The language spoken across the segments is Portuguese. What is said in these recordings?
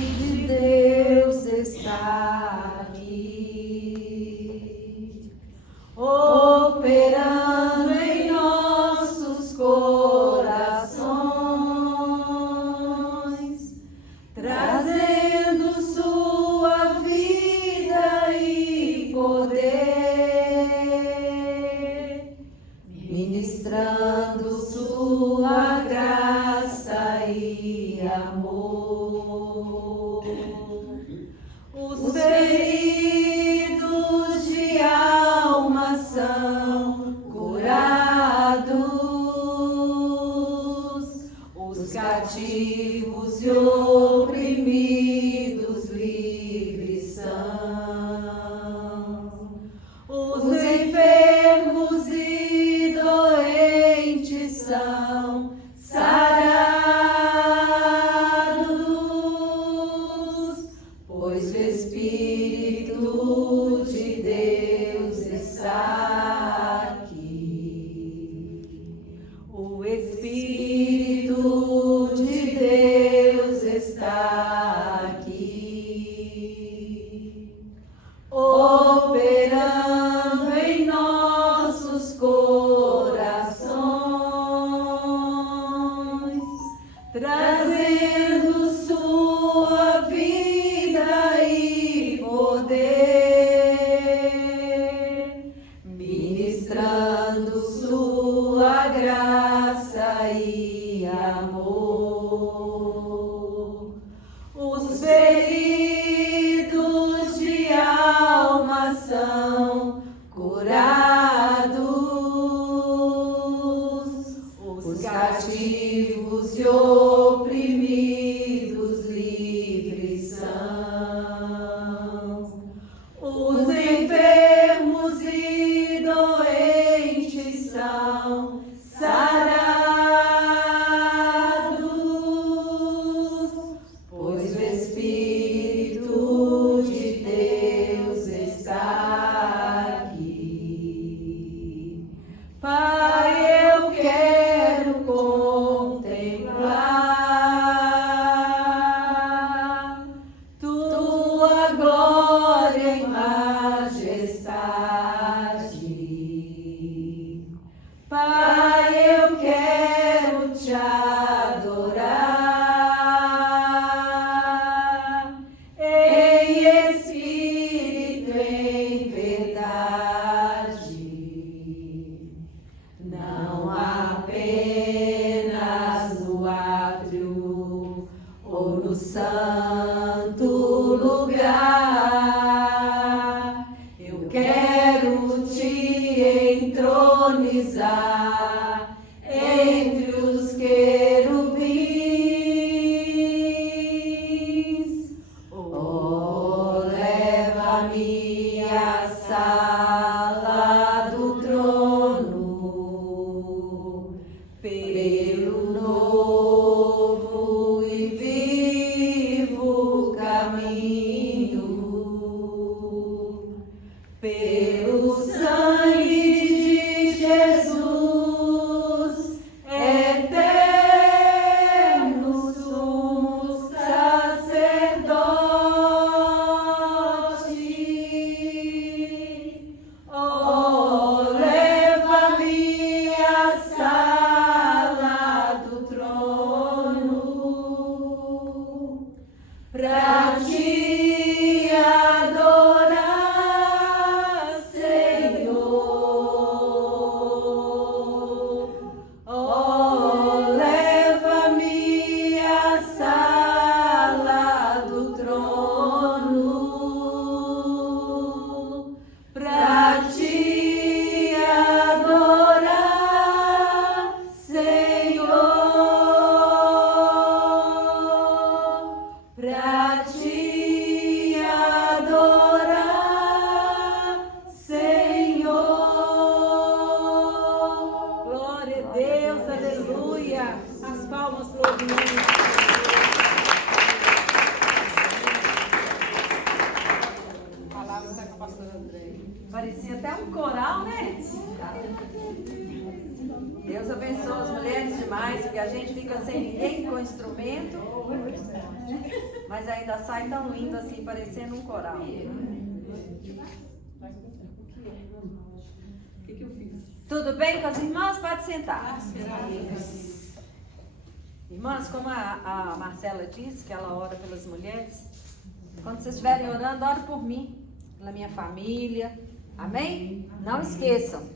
de Deus está aqui, operando em nossos corações, trazendo sua vida e poder, ministrando sua graça e amor. Os feridos de alma são curados, os cativos e oprimidos livres são, os enfermos e doentes são sarados, pois o Espírito de Deus está aqui. O Espírito de Deus está aqui, operando em nossos corações, trazendo sua vida e poder, ministrando sua graça e amor. Os feridos de alma são curados, os cativos e oprimidos livres são, os enfermos e doentes são sarados, pois o Espírito de Deus está aqui. Pai, eu quero contemplar tua glória e majestade. Pai, eu quero te adorar em espírito e em verdade, não apenas no átrio ou no santo lugar. Eu quero te entronizar entre os querubins. Oh, leva-me à sala do trono, pelo novo e vivo caminho, pelo sangue de Jesus, eterno sumo sacerdote. Oh, leva-me à sala do trono, pra te adorar, Senhor. Oh, leva-me à sala do trono, pra te adorar, Senhor. Pra te adorar, Senhor. Glória a Deus, aleluia. As palmas pro Senhor. A palavra está com o pastor André. Parecia até um coral, né? Deus abençoe as mulheres demais, porque a gente fica sem ninguém com instrumento. Mas ainda sai tão lindo assim, parecendo um coral. Tudo bem com as irmãs? Pode sentar. Irmãs, como a Marcela disse, que ela ora pelas mulheres, quando vocês estiverem orando, ore por mim, pela minha família. Amém? Não esqueçam.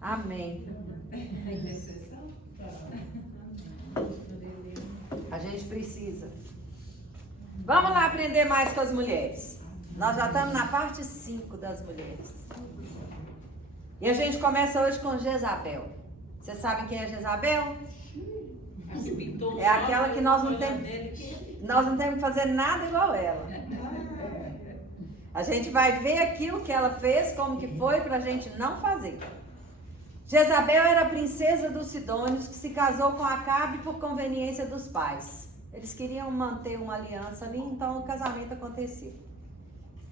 Amém. A gente precisa. Vamos lá aprender mais com as mulheres. Nós já estamos na parte 5 das mulheres. E a gente começa hoje com Jezabel. Vocês sabem quem é Jezabel? É aquela que nós não temos que fazer nada igual ela. A gente vai ver aqui o que ela fez, como que foi, para a gente não fazer. Jezabel era a princesa dos Sidônios, que se casou com Acabe por conveniência dos pais. Eles queriam manter uma aliança ali, então o casamento aconteceu.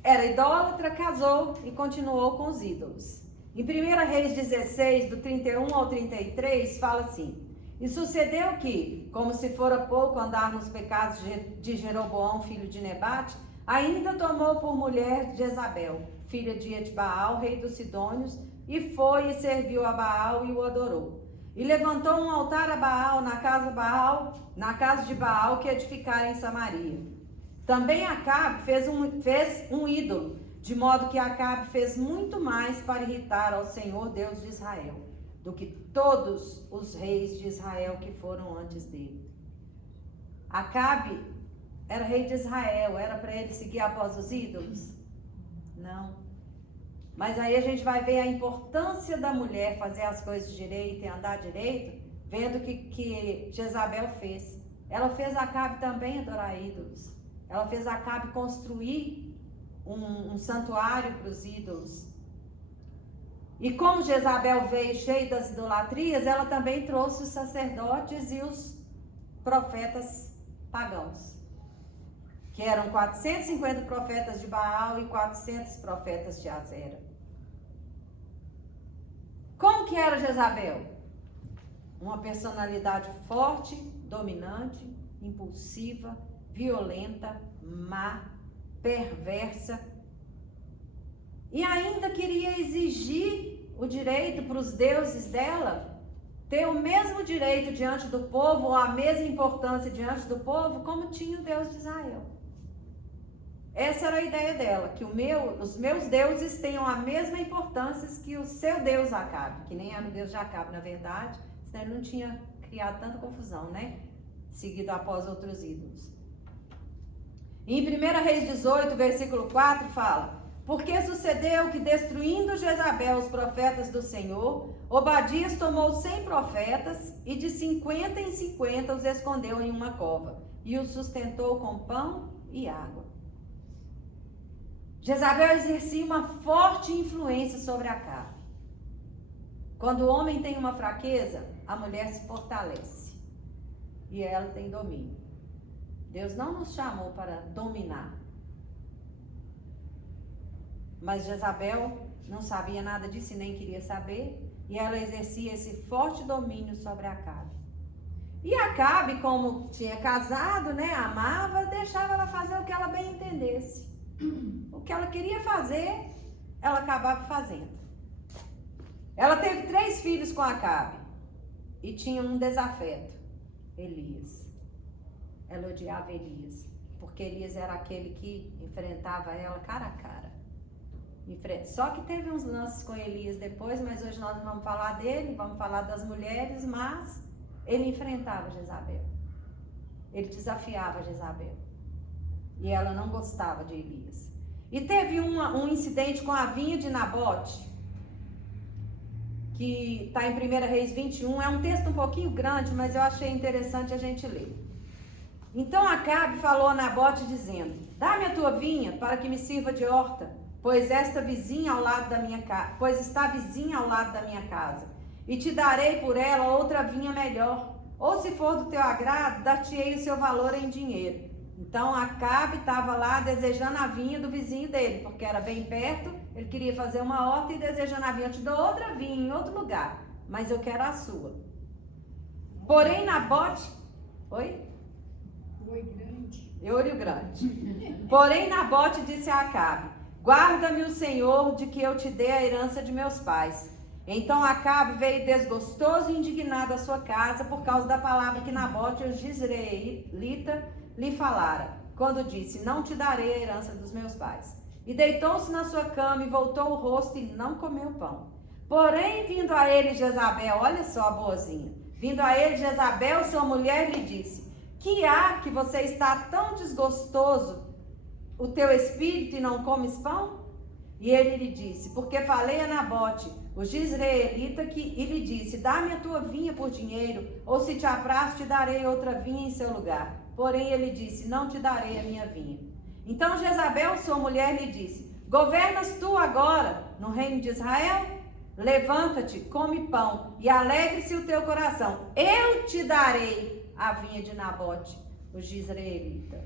Era idólatra, casou e continuou com os ídolos. Em 1 Reis 16, do 31 ao 33, fala assim: E sucedeu que, como se fora pouco andar nos pecados de Jeroboão, filho de Nebate, ainda tomou por mulher Jezabel, filha de Etbaal, rei dos Sidônios, e foi e serviu a Baal e o adorou. E levantou um altar a Baal na casa de Baal que edificara em Samaria. Também Acabe fez um ídolo, de modo que Acabe fez muito mais para irritar ao Senhor Deus de Israel, do que todos os reis de Israel que foram antes dele. Acabe era rei de Israel, era para ele seguir após os ídolos? Não. Mas aí a gente vai ver a importância da mulher fazer as coisas direito e andar direito, vendo o que Jezabel fez. Ela fez Acabe também adorar ídolos. Ela fez Acabe construir um santuário para os ídolos. E como Jezabel veio cheia das idolatrias, ela também trouxe os sacerdotes e os profetas pagãos, que eram 450 profetas de Baal e 400 profetas de Azera. Como que era Jezabel? Uma personalidade forte, dominante, impulsiva, violenta, má, perversa, e ainda queria exigir o direito para os deuses dela ter o mesmo direito diante do povo, ou a mesma importância diante do povo, como tinha o Deus de Israel. Essa era a ideia dela, que os meus deuses tenham a mesma importância que o seu Deus Acabe, que nem era o Deus de Acabe, na verdade, senão ele não tinha criado tanta confusão, né? Seguido após outros ídolos. Em 1 Reis 18, versículo 4, fala: Porque sucedeu que, destruindo Jezabel os profetas do Senhor, Obadias tomou 100 profetas e de 50 em 50 os escondeu em uma cova e os sustentou com pão e água. Jezabel exercia uma forte influência sobre Acabe. Quando o homem tem uma fraqueza, a mulher se fortalece e ela tem domínio. Deus não nos chamou para dominar. Mas Jezabel não sabia nada disso e nem queria saber, e ela exercia esse forte domínio sobre Acabe. E Acabe, como tinha casado, né, amava, deixava ela fazer o que ela bem entendesse. O que ela queria fazer, ela acabava fazendo. Ela teve 3 filhos com Acabe e tinha um desafeto: Elias. Ela odiava Elias, porque Elias era aquele que enfrentava ela cara a cara. Só que teve uns lances com Elias depois, mas hoje nós não vamos falar dele, vamos falar das mulheres, mas ele enfrentava Jezabel. Ele desafiava Jezabel. E ela não gostava de Elias. E teve um incidente com a vinha de Nabote, que está em 1 Reis 21. É um texto um pouquinho grande, mas eu achei interessante a gente ler. Então Acabe falou a Nabote dizendo: Dá-me a tua vinha para que me sirva de horta, pois está vizinha ao lado da minha casa, e te darei por ela outra vinha melhor, ou se for do teu agrado, dar-te-ei o seu valor em dinheiro. Então Acabe estava lá desejando a vinha do vizinho dele, porque era bem perto, ele queria fazer uma horta e desejando a vinha: eu te dou outra vinha em outro lugar, mas eu quero a sua. Porém Nabote Oi? Grande. Olho grande. Porém, Nabote disse a Acabe: guarda-me o Senhor de que eu te dê a herança de meus pais. Então Acabe veio desgostoso e indignado à sua casa por causa da palavra que Nabote, o jezreelita, lhe falara, quando disse: não te darei a herança dos meus pais. E deitou-se na sua cama e voltou o rosto e não comeu pão. Porém, vindo a ele Jezabel, olha só a boazinha, vindo a ele Jezabel, sua mulher, lhe disse: que há que você está tão desgostoso o teu espírito e não comes pão? E ele lhe disse: porque falei a Nabote, o jezreelita, e lhe disse: dá-me a tua vinha por dinheiro, ou se te apraz, te darei outra vinha em seu lugar. Porém ele disse: não te darei a minha vinha. Então Jezabel, sua mulher, lhe disse: governas tu agora no reino de Israel? Levanta-te, come pão, e alegre-se o teu coração. Eu te darei a vinha de Nabote, o jezreelita.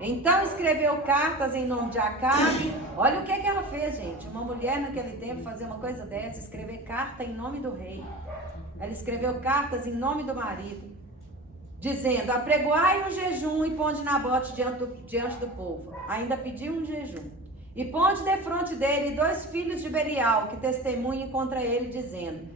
Então escreveu cartas em nome de Acabe. Olha o que ela fez, gente. Uma mulher naquele tempo fazer uma coisa dessa, escrever carta em nome do rei. Ela escreveu cartas em nome do marido, dizendo: apregoai um jejum e ponde Nabote diante do povo. Ainda pediu um jejum. E ponde defronte dele 2 filhos de Belial, que testemunhem contra ele, dizendo: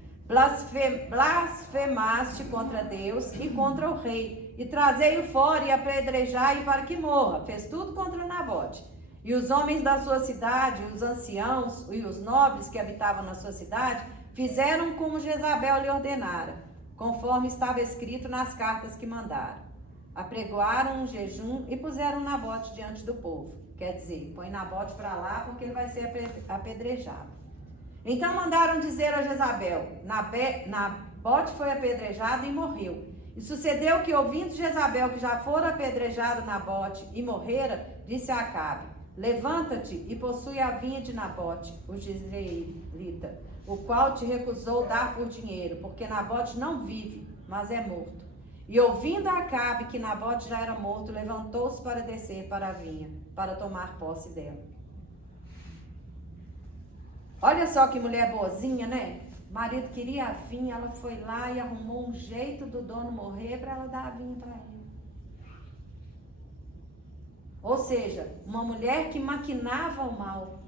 blasfemaste contra Deus e contra o rei, e trazei-o fora e apedrejai-o para que morra. Fez tudo contra Nabote. E os homens da sua cidade, os anciãos e os nobres que habitavam na sua cidade, fizeram como Jezabel lhe ordenara, conforme estava escrito nas cartas que mandaram. Apregoaram um jejum e puseram Nabote diante do povo. Quer dizer, põe Nabote para lá porque ele vai ser apedrejado. Então mandaram dizer a Jezabel: Nabote foi apedrejado e morreu. E sucedeu que, ouvindo Jezabel que já fora apedrejado Nabote e morrera, disse a Acabe: levanta-te e possui a vinha de Nabote, o jezreelita, o qual te recusou dar por dinheiro, porque Nabote não vive, mas é morto. E ouvindo Acabe que Nabote já era morto, levantou-se para descer para a vinha, para tomar posse dela. Olha só que mulher boazinha, né? O marido queria a vinha, ela foi lá e arrumou um jeito do dono morrer para ela dar a vinha para ele. Ou seja, uma mulher que maquinava o mal.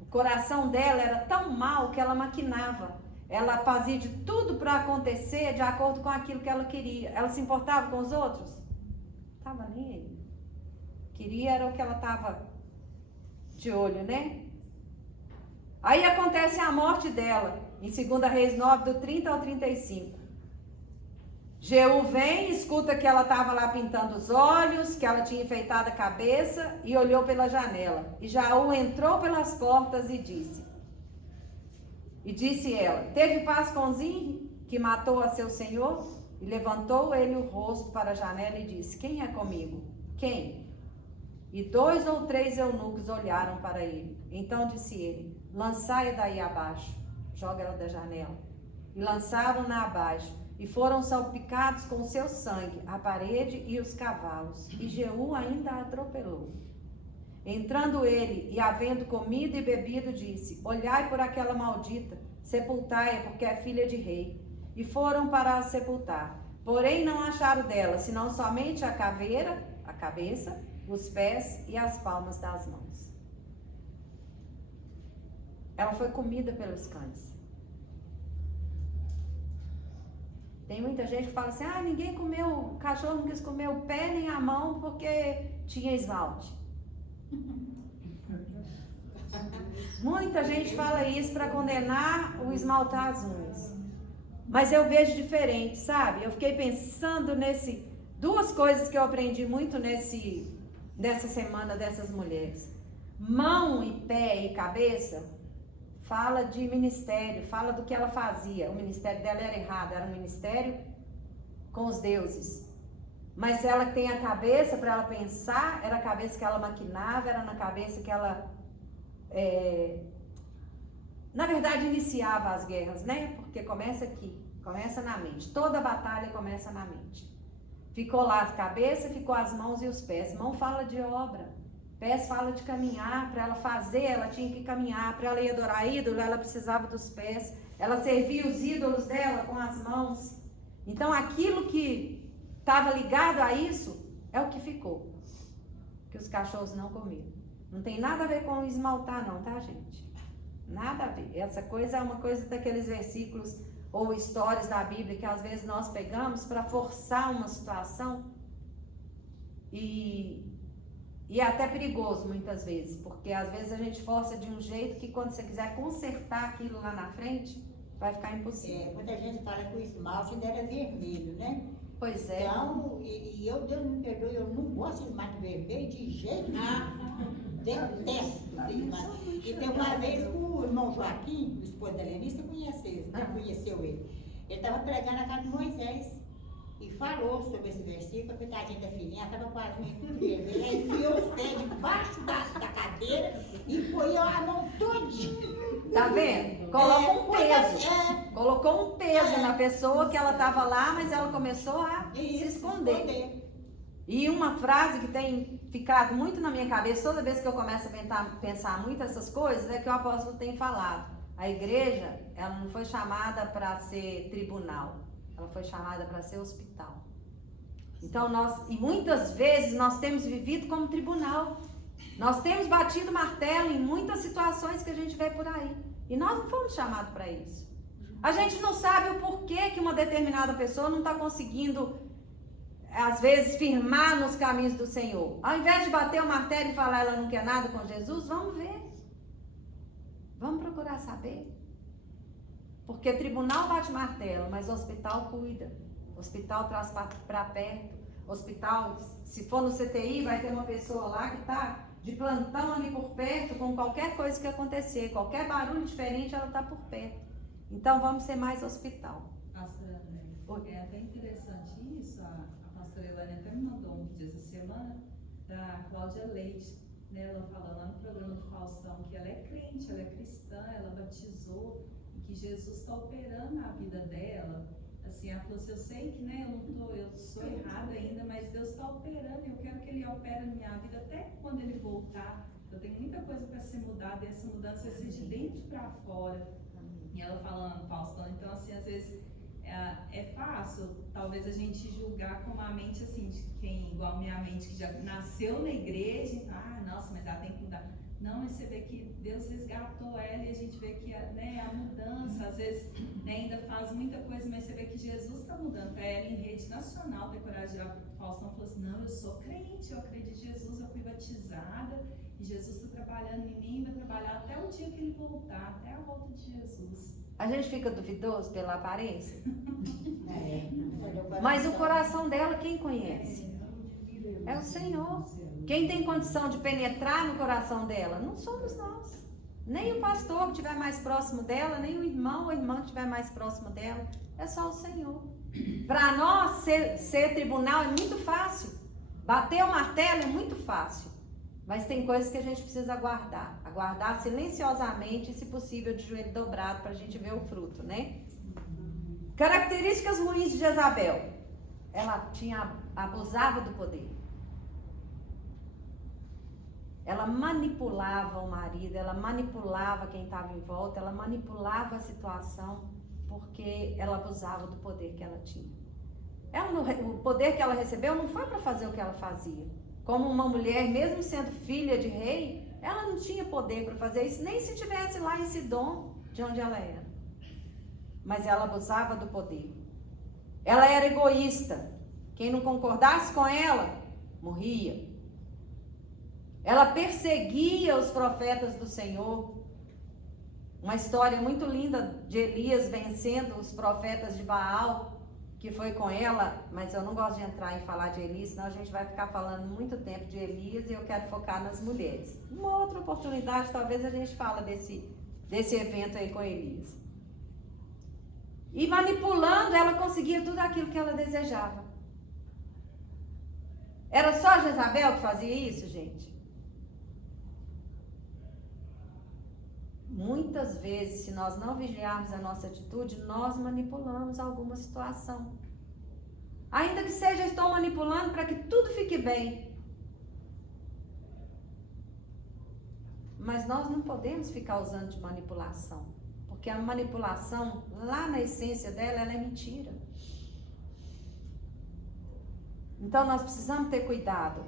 O coração dela era tão mau que ela maquinava. Ela fazia de tudo para acontecer de acordo com aquilo que ela queria. Ela se importava com os outros? Estava nem aí. Queria era o que ela estava de olho, né? Aí acontece a morte dela, em 2 Reis 9, do 30 ao 35. Jeú vem, escuta que ela estava lá pintando os olhos, que ela tinha enfeitado a cabeça e olhou pela janela. E Jeú entrou pelas portas e disse ela: teve paz com Zimri, que matou a seu senhor? E levantou ele o rosto para a janela e disse: quem é comigo? Quem? E 2 ou 3 eunucos olharam para ele. Então disse ele: lançai-a daí abaixo, joga ela da janela. E lançaram-na abaixo, e foram salpicados com seu sangue a parede e os cavalos. E Jeú ainda a atropelou. Entrando ele, e havendo comido e bebido, disse: olhai por aquela maldita, sepultai-a, porque é filha de rei. E foram para a sepultar. Porém não acharam dela, senão somente a caveira, a cabeça, os pés e as palmas das mãos. Ela foi comida pelos cães. Tem muita gente que fala assim: ninguém comeu, o cachorro não quis comer o pé nem a mão porque tinha esmalte. Muita gente fala isso para condenar o esmaltar as unhas. Mas eu vejo diferente, sabe? Eu fiquei pensando duas coisas que eu aprendi muito nessa semana dessas mulheres. Mão e pé e cabeça fala de ministério, fala do que ela fazia. O ministério dela era errado, era um ministério com os deuses. Mas ela tem a cabeça para ela pensar, era a cabeça que ela maquinava, era na cabeça que ela, na verdade, iniciava as guerras, né? Porque começa aqui, começa na mente. Toda batalha começa na mente. Ficou lá a cabeça, ficou as mãos e os pés. Mão fala de obra, pés fala de caminhar. Para ela fazer, ela tinha que caminhar. Para ela ir adorar ídolo, ela precisava dos pés. Ela servia os ídolos dela com as mãos. Então aquilo que estava ligado a isso é o que ficou. Que os cachorros não comeram. Não tem nada a ver com esmaltar não, tá, gente? Nada a ver. Essa coisa é uma coisa daqueles versículos ou histórias da Bíblia que às vezes nós pegamos para forçar uma situação e é até perigoso muitas vezes, porque às vezes a gente força de um jeito que quando você quiser consertar aquilo lá na frente, vai ficar impossível. Muita gente fala que o esmalte ainda era vermelho, né? Pois é. Então, Deus me perdoe, eu não gosto de esmalte vermelho de jeito nenhum. Detesto. E tem uma vez que o irmão Joaquim, o esposo da Lenice, conheceu ele. Ele estava pregando a casa de Moisés e falou sobre esse versículo. A coitadinha da filhinha estava com as unhas tudo vermelhas. Aí enfiou os pés debaixo da cadeira e põe a mão todinha. Tá vendo? Coloca um peso. Colocou um peso na pessoa que ela estava lá, mas ela começou a se esconder. E uma frase que tem ficado muito na minha cabeça toda vez que eu começo a pensar muito essas coisas é que o apóstolo tem falado. A igreja, ela não foi chamada para ser tribunal, ela foi chamada para ser hospital. Então e muitas vezes nós temos vivido como tribunal. Nós temos batido martelo em muitas situações que a gente vê por aí. E nós não fomos chamados para isso. A gente não sabe o porquê que uma determinada pessoa não está conseguindo, às vezes, firmar nos caminhos do Senhor. Ao invés de bater o martelo e falar ela não quer nada com Jesus, vamos ver. Vamos procurar saber. Porque tribunal bate martelo, mas hospital cuida. Hospital traz para perto. Hospital, se for no CTI, vai ter uma pessoa lá que está de plantão ali por perto, com qualquer coisa que acontecer, qualquer barulho diferente, ela está por perto. Então vamos ser mais hospital. Pastora André, é até interessante isso, a pastora Elane até me mandou um vídeo essa semana da Cláudia Leite, né, ela falando lá no programa do Faustão que ela é crente, ela é cristã, ela batizou e que Jesus está operando na vida dela. Assim, ela falou assim, eu sei que, né, eu sou errada ainda, mas Deus está operando e eu quero que Ele opere na minha vida até quando Ele voltar. Eu tenho muita coisa para ser mudada e essa mudança vai ser de dentro para fora. E ela falando, Faustão, então assim, às vezes é fácil, talvez a gente julgar com uma mente assim, de quem, igual a minha mente, que já nasceu na igreja, nossa, mas ela tem que mudar. Não, mas você vê que Deus resgatou ela e a gente vê que a mudança, às vezes ainda faz muita coisa, mas você vê que Jesus está mudando. Para ela, em rede nacional, ter coragem de ir lá para o Faustão, falou assim, não, eu sou crente, eu acredito em Jesus, eu fui batizada e Jesus está trabalhando em mim, vai trabalhar até o dia que Ele voltar, até a volta de Jesus. A gente fica duvidoso pela aparência? Mas o coração dela, quem conhece? É o Senhor. Quem tem condição de penetrar no coração dela? Não somos nós. Nem o pastor que estiver mais próximo dela, nem o irmão ou irmã que estiver mais próximo dela. É só o Senhor. Para nós, ser tribunal é muito fácil. Bater o martelo é muito fácil. Mas tem coisas que a gente precisa aguardar. Aguardar silenciosamente e, se possível, de joelho dobrado para a gente ver o fruto, né? Características ruins de Jezabel. Ela abusava do poder. Ela manipulava o marido, ela manipulava quem estava em volta, ela manipulava a situação porque ela abusava do poder que ela tinha. O poder que ela recebeu não foi para fazer o que ela fazia. Como uma mulher, mesmo sendo filha de rei, ela não tinha poder para fazer isso, nem se tivesse lá em Sidom, de onde ela era. Mas ela abusava do poder. Ela era egoísta. Quem não concordasse com ela, morria. Ela perseguia os profetas do Senhor. Uma história muito linda de Elias vencendo os profetas de Baal, que foi com ela, mas eu não gosto de entrar em falar de Elias, senão a gente vai ficar falando muito tempo de Elias e eu quero focar nas mulheres. Uma outra oportunidade, talvez a gente fala desse evento aí com Elias. E manipulando, ela conseguia tudo aquilo que ela desejava. Era só Jezabel que fazia isso, gente? Muitas vezes, se nós não vigiarmos a nossa atitude, nós manipulamos alguma situação. Ainda que seja, estou manipulando para que tudo fique bem. Mas nós não podemos ficar usando de manipulação. Porque a manipulação, lá na essência dela, ela é mentira. Então nós precisamos ter cuidado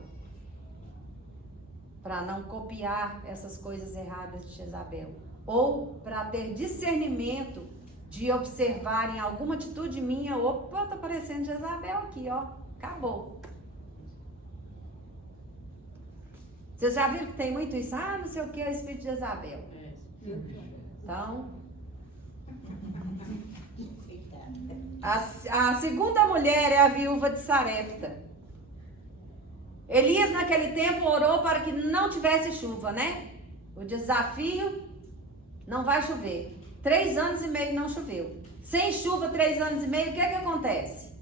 para não copiar essas coisas erradas de Jezabel, ou para ter discernimento de observar em alguma atitude minha, opa, tá parecendo Jezabel aqui, ó, acabou. Vocês já viram que tem muito isso? Ah, não sei o que é o espírito de Jezabel. Então, a segunda mulher é a viúva de Sarepta. Elias naquele tempo orou para que não tivesse chuva, né? O desafio, não vai chover. 3 anos e meio não choveu. Sem chuva, 3 anos e meio, o que é que acontece?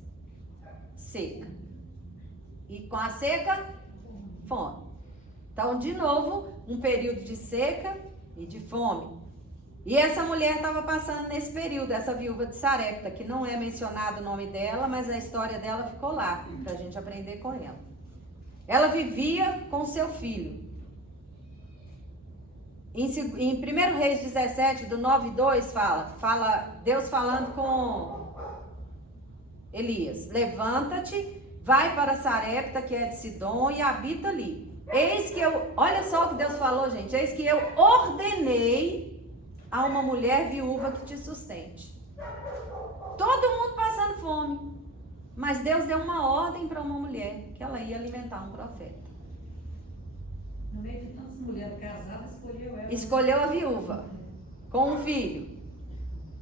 Seca. E com a seca, fome. Então, de novo, um período de seca e de fome. E essa mulher estava passando nesse período, essa viúva de Sarepta, que não é mencionado o nome dela, mas a história dela ficou lá, para a gente aprender com ela. Ela vivia com seu filho. Em 1 Reis 17, do 9 e 2, fala Deus falando com Elias: levanta-te, vai para Sarepta, que é de Sidom, e habita ali. Eis que eu, olha só o que Deus falou, gente, eis que eu ordenei a uma mulher viúva que te sustente. Todo mundo passando fome, mas Deus deu uma ordem para uma mulher, que ela ia alimentar um profeta. No meio de tantas mulheres casadas, escolheu ela. Escolheu a viúva, com um filho.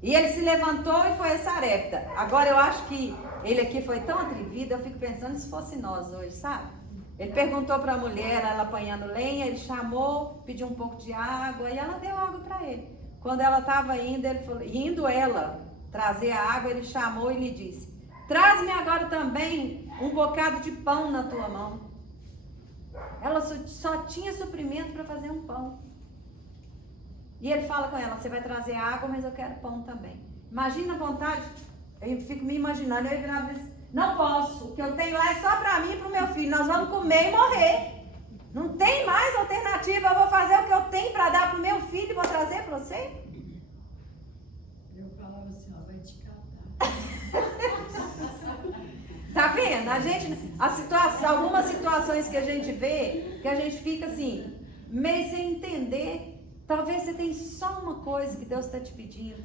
E ele se levantou e foi a Sarepta. Agora eu acho que ele aqui foi tão atrevido, eu fico pensando se fosse nós hoje, sabe? Ele perguntou para a mulher, ela apanhando lenha, ele chamou, pediu um pouco de água e ela deu água para ele. Quando ela estava indo, ele falou, indo ela trazer a água, ele chamou e lhe disse: traz-me agora também um bocado de pão na tua mão. Ela só tinha suprimento para fazer um pão. E ele fala com ela: você vai trazer água, mas eu quero pão também. Imagina a vontade, eu fico me imaginando, eu gravo isso. Não posso, o que eu tenho lá é só para mim e para o meu filho. Nós vamos comer e morrer. Não tem mais alternativa, eu vou fazer o que eu tenho para dar para o meu filho e vou trazer para você? Eu falava assim, ó, vai te catar. Tá vendo? Algumas situações que a gente vê, que a gente fica assim, meio sem entender. Talvez você tenha só uma coisa que Deus está te pedindo.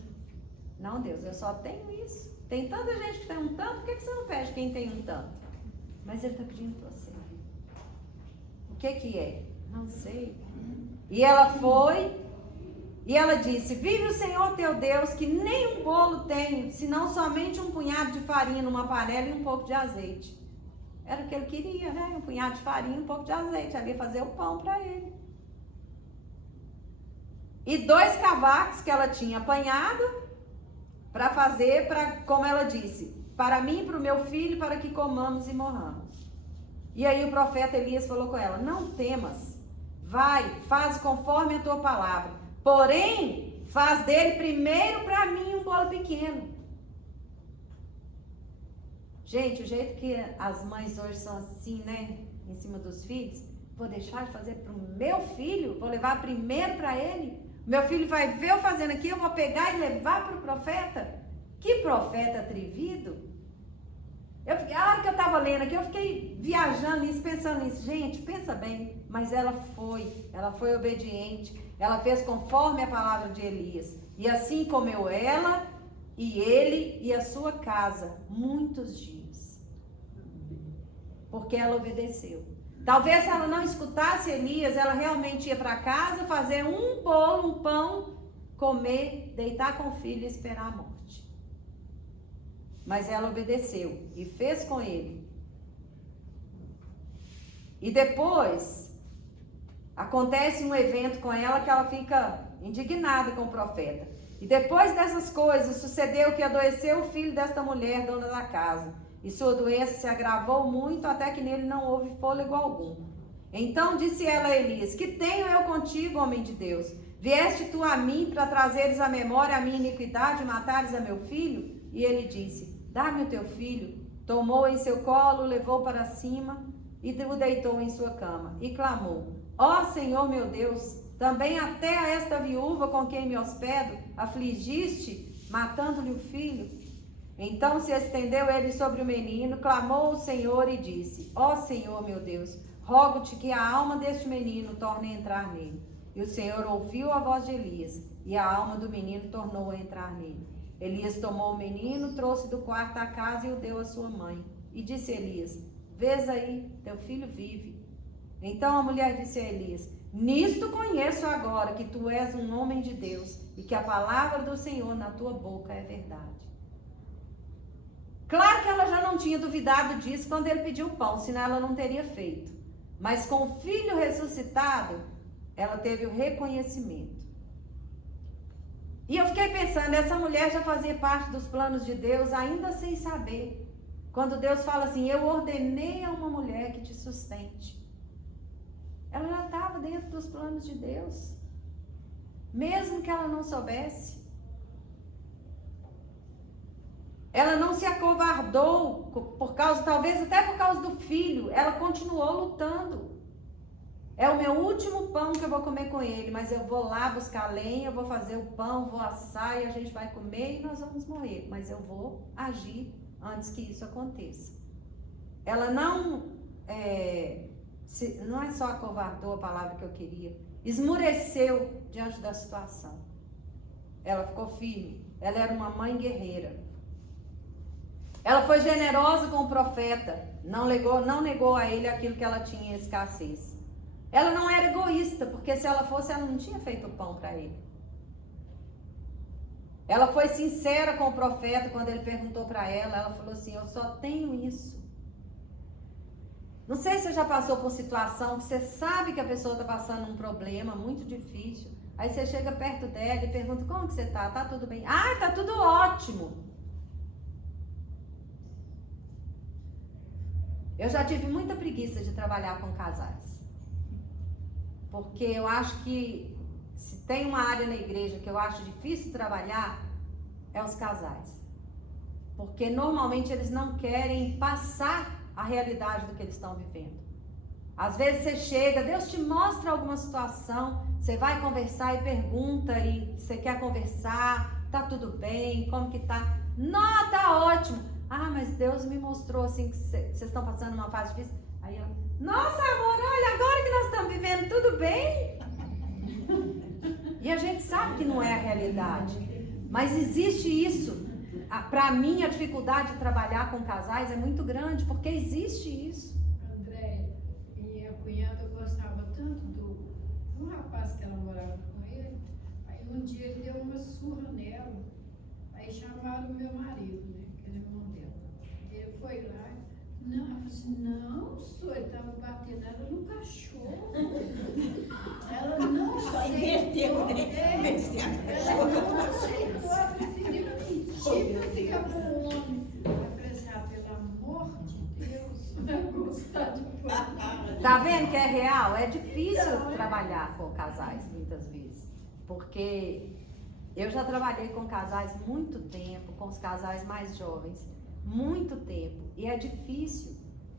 Não, Deus, eu só tenho isso. Tem tanta gente que tem um tanto, por que você não pede quem tem um tanto? Mas Ele está pedindo para você. O que é? Não sei. E ela foi, e ela disse: vive o Senhor teu Deus, que nem um bolo tenho, senão somente um punhado de farinha numa panela e um pouco de azeite. Era o que ele queria, né? Um punhado de farinha e um pouco de azeite. Ali ia fazer o pão para ele. E 2 cavacos que ela tinha apanhado para fazer, como ela disse, para mim e para o meu filho, para que comamos e morramos. E aí o profeta Elias falou com ela: não temas, vai, faz conforme a tua palavra, porém, faz dele primeiro para mim um bolo pequeno. Gente, o jeito que as mães hoje são assim, né, em cima dos filhos, vou deixar de fazer para o meu filho, vou levar primeiro para ele. Meu filho vai ver eu fazendo aqui, eu vou pegar e levar para o profeta. Que profeta atrevido. A hora que eu estava lendo aqui, eu fiquei viajando nisso, pensando nisso. Gente, pensa bem, mas ela foi obediente, ela fez conforme a palavra de Elias. E assim comeu ela e ele e a sua casa muitos dias. Porque ela obedeceu. Talvez se ela não escutasse Elias, ela realmente ia para casa, fazer um bolo, um pão, comer, deitar com o filho e esperar a morte. Mas ela obedeceu e fez com ele. E depois, acontece um evento com ela que ela fica indignada com o profeta. E depois dessas coisas, sucedeu que adoeceu o filho desta mulher, dona da casa. E sua doença se agravou muito, até que nele não houve fôlego algum. Então disse ela a Elias: que tenho eu contigo, homem de Deus? Vieste tu a mim para trazeres à memória a minha iniquidade e matares a meu filho? E ele disse: dá-me o teu filho. Tomou em seu colo, levou para cima e o deitou em sua cama. E clamou: ó Senhor meu Deus, também até a esta viúva com quem me hospedo afligiste, matando-lhe o filho? Então se estendeu ele sobre o menino, clamou ao Senhor e disse: Ó Senhor meu Deus, rogo-te que a alma deste menino torne a entrar nele. E o Senhor ouviu a voz de Elias, e a alma do menino tornou a entrar nele. Elias tomou o menino, trouxe do quarto à casa e o deu à sua mãe. E disse Elias: Vês aí, teu filho vive. Então a mulher disse a Elias: Nisto conheço agora que tu és um homem de Deus, e que a palavra do Senhor na tua boca é verdade. Claro que ela já não tinha duvidado disso quando ele pediu pão, senão ela não teria feito. Mas com o filho ressuscitado, ela teve o reconhecimento. E eu fiquei pensando, essa mulher já fazia parte dos planos de Deus, ainda sem saber. Quando Deus fala assim: eu ordenei a uma mulher que te sustente. Ela já estava dentro dos planos de Deus. Mesmo que ela não soubesse. Ela não se acovardou por causa, talvez até por causa do filho. Ela continuou lutando. É o meu último pão que eu vou comer com ele, mas eu vou lá buscar lenha, eu vou fazer o pão, vou assar e a gente vai comer e nós vamos morrer. Mas eu vou agir antes que isso aconteça. Ela não é só acovardou a palavra que eu queria, esmureceu diante da situação. Ela ficou firme. Ela era uma mãe guerreira. Ela foi generosa com o profeta, não negou a ele aquilo que ela tinha em escassez. Ela não era egoísta, porque se ela fosse, ela não tinha feito o pão para ele. Ela foi sincera com o profeta quando ele perguntou para ela. Ela falou assim: eu só tenho isso. Não sei se você já passou por situação que você sabe que a pessoa está passando um problema muito difícil. Aí você chega perto dela e pergunta: como que você está? Tá tudo bem? Ah, tá tudo ótimo. Eu já tive muita preguiça de trabalhar com casais. Porque eu acho que se tem uma área na igreja que eu acho difícil trabalhar, é os casais. Porque normalmente eles não querem passar a realidade do que eles estão vivendo. Às vezes você chega, Deus te mostra alguma situação, você vai conversar e pergunta, e você quer conversar, tá tudo bem, como que tá? Não, tá ótimo. Ah, mas Deus me mostrou assim que vocês estão passando uma fase difícil. Aí ela: nossa, amor, olha, agora que nós estamos vivendo, tudo bem? E a gente sabe que não é a realidade. Mas existe isso. Para mim, a dificuldade de trabalhar com casais é muito grande, porque existe isso. André, minha cunhada gostava tanto do rapaz que ela morava com ele. Aí um dia ele deu uma surra nela. Aí chamaram o meu marido, né? Que era irmão dela. Ele foi lá. Não, ela falou assim: não, senhor, ele estava batendo ela no cachorro. Ela não Só inverteu, né? Ela não aceitou, ela preferiu mentir para ficar com o homem. Eu falei assim: ah, pelo amor de Deus, vai gostar de você. Tá vendo que é real? É difícil trabalhar com casais muitas vezes. Porque eu já trabalhei com casais muito tempo, com os casais mais jovens. Muito tempo. E é difícil,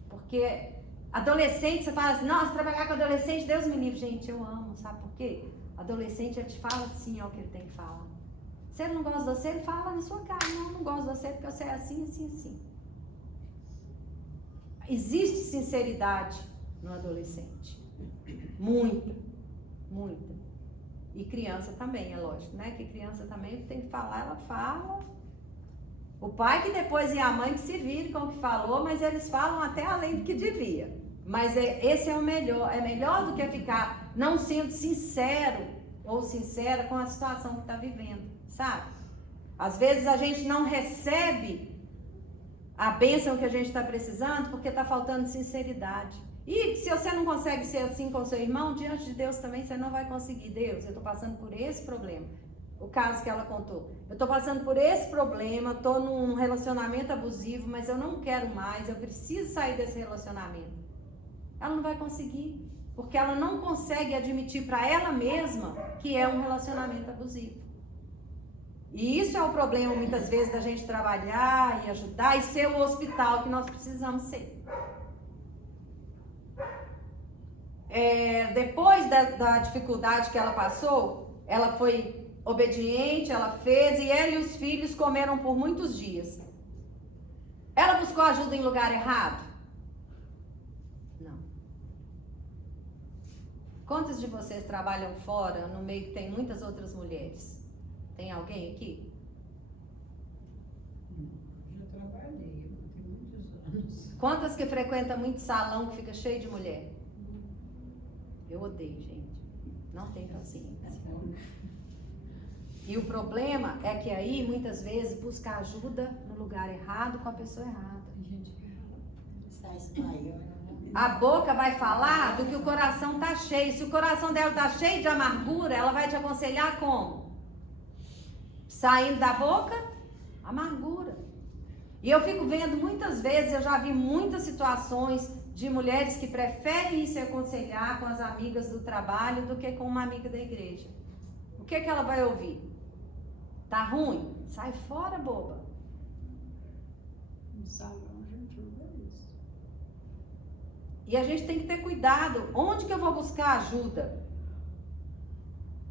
porque adolescente, você fala assim: nossa, trabalhar com adolescente, Deus me livre. Gente, eu amo, sabe por quê? Adolescente, ele te fala assim, ó, o que ele tem que falar. Se ele não gosta de você, ele fala na sua cara: não gosto de você porque você é assim, assim, assim. Existe sinceridade no adolescente. Muita, muita. E criança também, é lógico, né? Que criança também tem que falar, ela fala. O pai que depois e a mãe que se vire com o que falou, mas eles falam até além do que devia. Mas esse é o melhor. É melhor do que ficar não sendo sincero ou sincera com a situação que está vivendo, sabe? Às vezes a gente não recebe a bênção que a gente está precisando porque está faltando sinceridade. E se você não consegue ser assim com seu irmão, diante de Deus também você não vai conseguir. Deus, eu estou passando por esse problema. O caso que ela contou. Eu estou passando por esse problema, estou num relacionamento abusivo, mas eu não quero mais, eu preciso sair desse relacionamento. Ela não vai conseguir, porque ela não consegue admitir para ela mesma que é um relacionamento abusivo. E isso é o problema, muitas vezes, da gente trabalhar e ajudar e ser o hospital que nós precisamos ser. Depois da dificuldade que ela passou, ela foi obediente, ela fez, e ela e os filhos comeram por muitos dias. buscou ajuda em lugar errado? Não. Quantos de vocês trabalham fora, no meio que tem muitas outras mulheres? Tem alguém aqui? Já trabalhei, tem muitos anos. Quantas que frequentam muito salão que fica cheio de mulher? Eu odeio, gente. Não tem paciência. E o problema é que aí, muitas vezes, busca ajuda no lugar errado com a pessoa errada. Está espalhando. A boca vai falar do que o coração está cheio. Se o coração dela está cheio de amargura, ela vai te aconselhar como? Saindo da boca, amargura. E eu fico vendo muitas vezes, eu já vi muitas situações de mulheres que preferem ir se aconselhar com as amigas do trabalho do que com uma amiga da igreja. O que ela vai ouvir? Tá ruim? Sai fora, boba. No salão a gente ouve isso. E a gente tem que ter cuidado. Onde que eu vou buscar ajuda?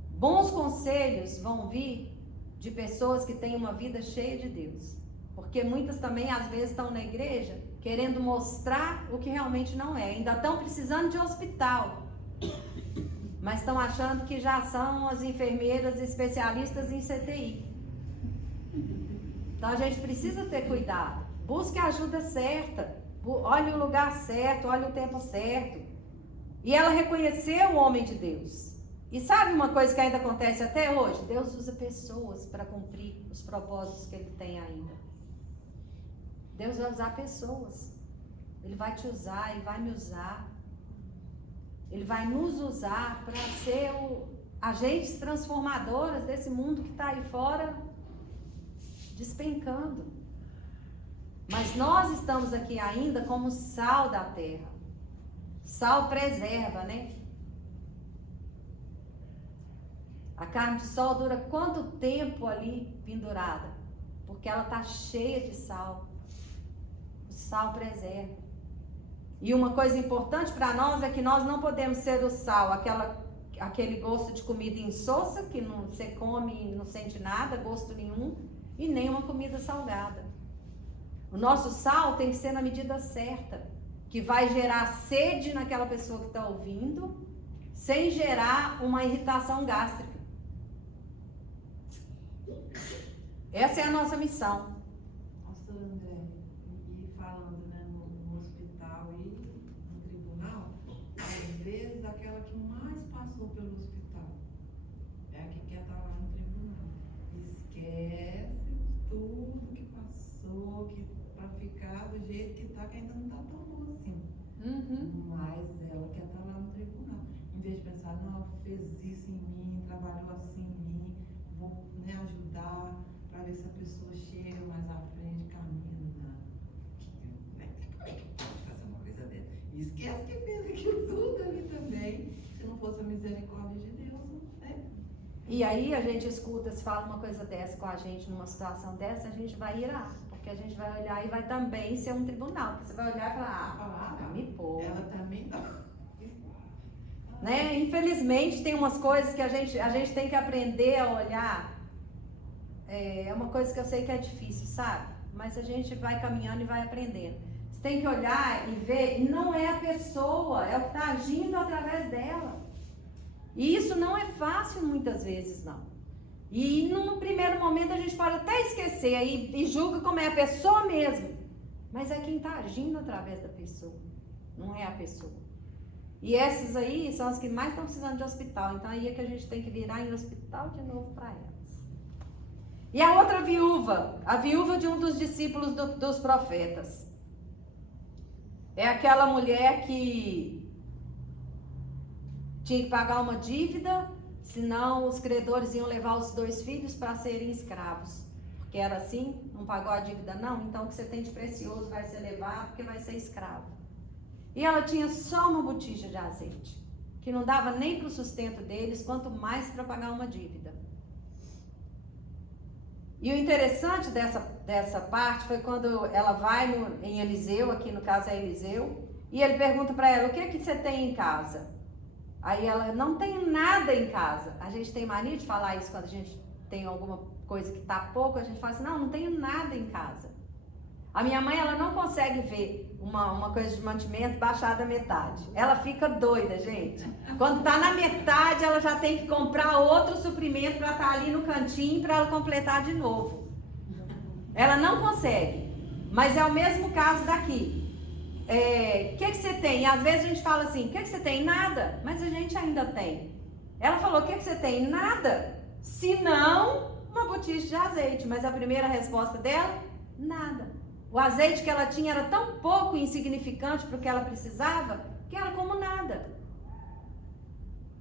Bons conselhos vão vir de pessoas que têm uma vida cheia de Deus. Porque muitas também, às vezes, estão na igreja querendo mostrar o que realmente não é. Ainda estão precisando de hospital. Mas estão achando que já são as enfermeiras especialistas em CTI. Então a gente precisa ter cuidado. Busque a ajuda certa. Olhe o lugar certo, olhe o tempo certo. E ela reconheceu o homem de Deus. E sabe uma coisa que ainda acontece até hoje? Deus usa pessoas para cumprir os propósitos que Ele tem ainda. Deus vai usar pessoas. Ele vai te usar, Ele vai me usar. Ele vai nos usar para ser agentes transformadoras desse mundo que está aí fora despencando. Mas nós estamos aqui ainda como sal da terra. Sal preserva, né? A carne de sol dura quanto tempo ali pendurada? Porque ela está cheia de sal. O sal preserva. E uma coisa importante para nós é que nós não podemos ser o sal, aquele gosto de comida insossa, que não, você come e não sente nada, gosto nenhum, e nem uma comida salgada. O nosso sal tem que ser na medida certa, que vai gerar sede naquela pessoa que está ouvindo, sem gerar uma irritação gástrica. Essa é a nossa missão. Pastor André, e falando, né, no hospital e no tribunal, às vezes aquela que mais passou pelo hospital é a que quer estar lá no tribunal. Esquece tudo que passou, que para ficar do jeito que está, que ainda não está tão bom assim. Mas ela quer estar lá no tribunal. Em vez de pensar, não, fez isso em mim, trabalhou assim em mim, vou, né, ajudar para ver se a pessoa chega mais à frente, caminha. Como é que pode fazer uma coisa dessa? E esquece que fez aquilo tudo ali também. Se não fosse a misericórdia de Deus, né? E aí a gente escuta, se fala uma coisa dessa com a gente, numa situação dessa, a gente vai irar. Porque a gente vai olhar e vai também ser um tribunal. Porque você vai olhar e falar, me poupa. Ela também não. Né? Infelizmente tem umas coisas que a gente tem que aprender a olhar. É uma coisa que eu sei que é difícil, sabe? Mas a gente vai caminhando e vai aprendendo. Você tem que olhar e ver, e não é a pessoa, é o que está agindo através dela. E isso não é fácil muitas vezes, não. E num primeiro momento a gente pode até esquecer e julga como é a pessoa mesmo. Mas é quem está agindo através da pessoa, não é a pessoa. E essas aí são as que mais estão precisando de hospital. Então aí é que a gente tem que virar em hospital de novo para elas. E a outra viúva, a viúva de um dos discípulos dos profetas. É aquela mulher que tinha que pagar uma dívida, senão os credores iam levar os 2 filhos para serem escravos. Porque era assim, não pagou a dívida não, então o que você tem de precioso vai ser levado porque vai ser escravo. E ela tinha só uma botija de azeite, que não dava nem para o sustento deles, quanto mais para pagar uma dívida. E o interessante dessa parte foi quando ela vai em Eliseu, aqui no caso é Eliseu, e ele pergunta para ela, o que é que você tem em casa? Aí ela, não tem nada em casa. A gente tem mania de falar isso quando a gente tem alguma coisa que está pouco, a gente fala assim, não tenho nada em casa. A minha mãe, ela não consegue ver uma coisa de mantimento baixar da metade. Ela fica doida, gente. Quando tá na metade, ela já tem que comprar outro suprimento para estar ali no cantinho para ela completar de novo. Ela não consegue. Mas é o mesmo caso daqui. O que você tem? E às vezes a gente fala assim, o que você tem? Nada. Mas a gente ainda tem. Ela falou, o que você tem? Nada. Se não, uma botija de azeite. Mas a primeira resposta dela, nada. O azeite que ela tinha era tão pouco insignificante para o que ela precisava, que era como nada.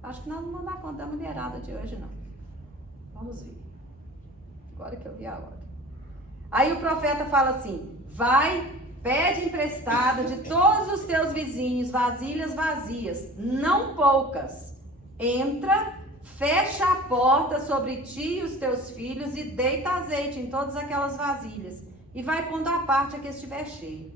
Acho que nós não vamos dar conta da mulherada de hoje, não. Vamos ver. Agora que eu vi a hora. Aí o profeta fala assim, vai, pede emprestado de todos os teus vizinhos vasilhas vazias, não poucas. Entra, fecha a porta sobre ti e os teus filhos e deita azeite em todas aquelas vasilhas. E vai pondo a parte a que estiver cheio.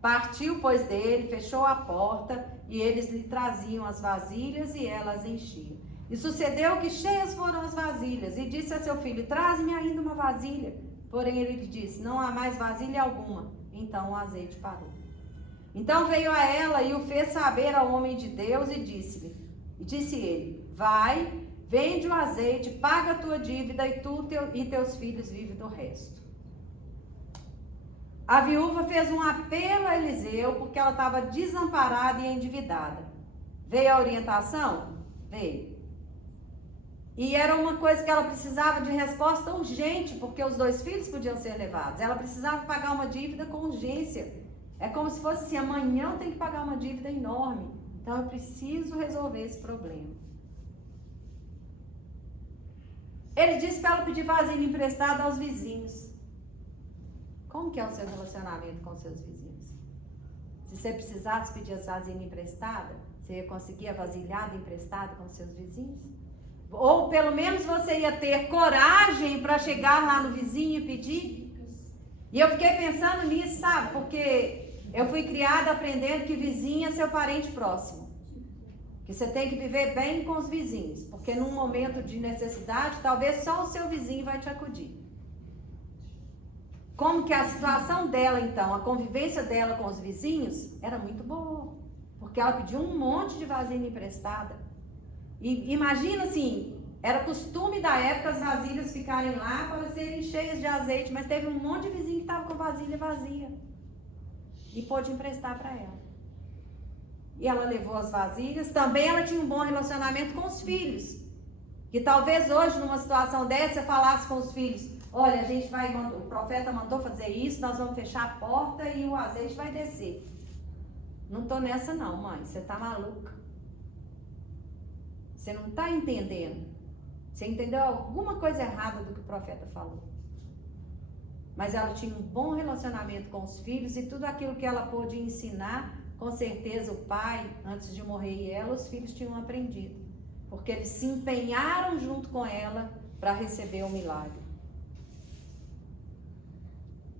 Partiu, pois, dele, fechou a porta, e eles lhe traziam as vasilhas e elas enchiam. E sucedeu que cheias foram as vasilhas, e disse a seu filho, traze-me ainda uma vasilha. Porém ele lhe disse, não há mais vasilha alguma. Então o azeite parou. Então veio a ela e o fez saber ao homem de Deus e disse ele, vai, vende o azeite, paga a tua dívida e tu e teus filhos vivem do resto. A viúva fez um apelo a Eliseu porque ela estava desamparada e endividada. Veio a orientação? Veio. E era uma coisa que ela precisava de resposta urgente, porque os 2 filhos podiam ser levados. Ela precisava pagar uma dívida com urgência. É como se fosse assim, amanhã eu tenho que pagar uma dívida enorme. Então eu preciso resolver esse problema. Ele disse para ela pedir vasilha emprestada aos vizinhos. Como que é o seu relacionamento com os seus vizinhos? Se você precisasse pedir a vasilha emprestada, você ia conseguir a vasilhada emprestada com os seus vizinhos? Ou pelo menos você ia ter coragem para chegar lá no vizinho e pedir? E eu fiquei pensando nisso, sabe? Porque eu fui criada aprendendo que vizinho é seu parente próximo. Que você tem que viver bem com os vizinhos. Porque num momento de necessidade, talvez só o seu vizinho vai te acudir. Como que a situação dela, então, a convivência dela com os vizinhos era muito boa. Porque ela pediu um monte de vasilha emprestada. E imagina assim, era costume da época as vasilhas ficarem lá para serem cheias de azeite, mas teve um monte de vizinho que estava com vasilha vazia. E pôde emprestar para ela. E ela levou as vasilhas. Também ela tinha um bom relacionamento com os filhos. Que talvez hoje, numa situação dessa, você falasse com os filhos, olha, a gente vai, o profeta mandou fazer isso, nós vamos fechar a porta e o azeite vai descer. Não estou nessa não, mãe, você está maluca. Você não está entendendo. Você entendeu alguma coisa errada do que o profeta falou. Mas ela tinha um bom relacionamento com os filhos e tudo aquilo que ela pôde ensinar, com certeza o pai, antes de morrer e ela, os filhos tinham aprendido. Porque eles se empenharam junto com ela para receber o milagre.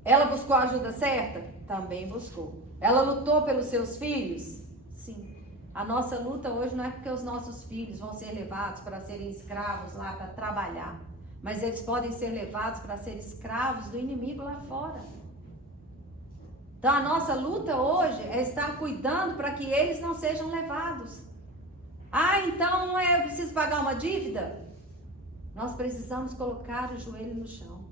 Ela buscou a ajuda certa? Também buscou. Ela lutou pelos seus filhos? Sim. A nossa luta hoje não é porque os nossos filhos vão ser levados para serem escravos lá para trabalhar. Mas eles podem ser levados para ser escravos do inimigo lá fora. Então a nossa luta hoje é estar cuidando para que eles não sejam levados. Ah, então eu preciso pagar uma dívida? Nós precisamos colocar o joelho no chão.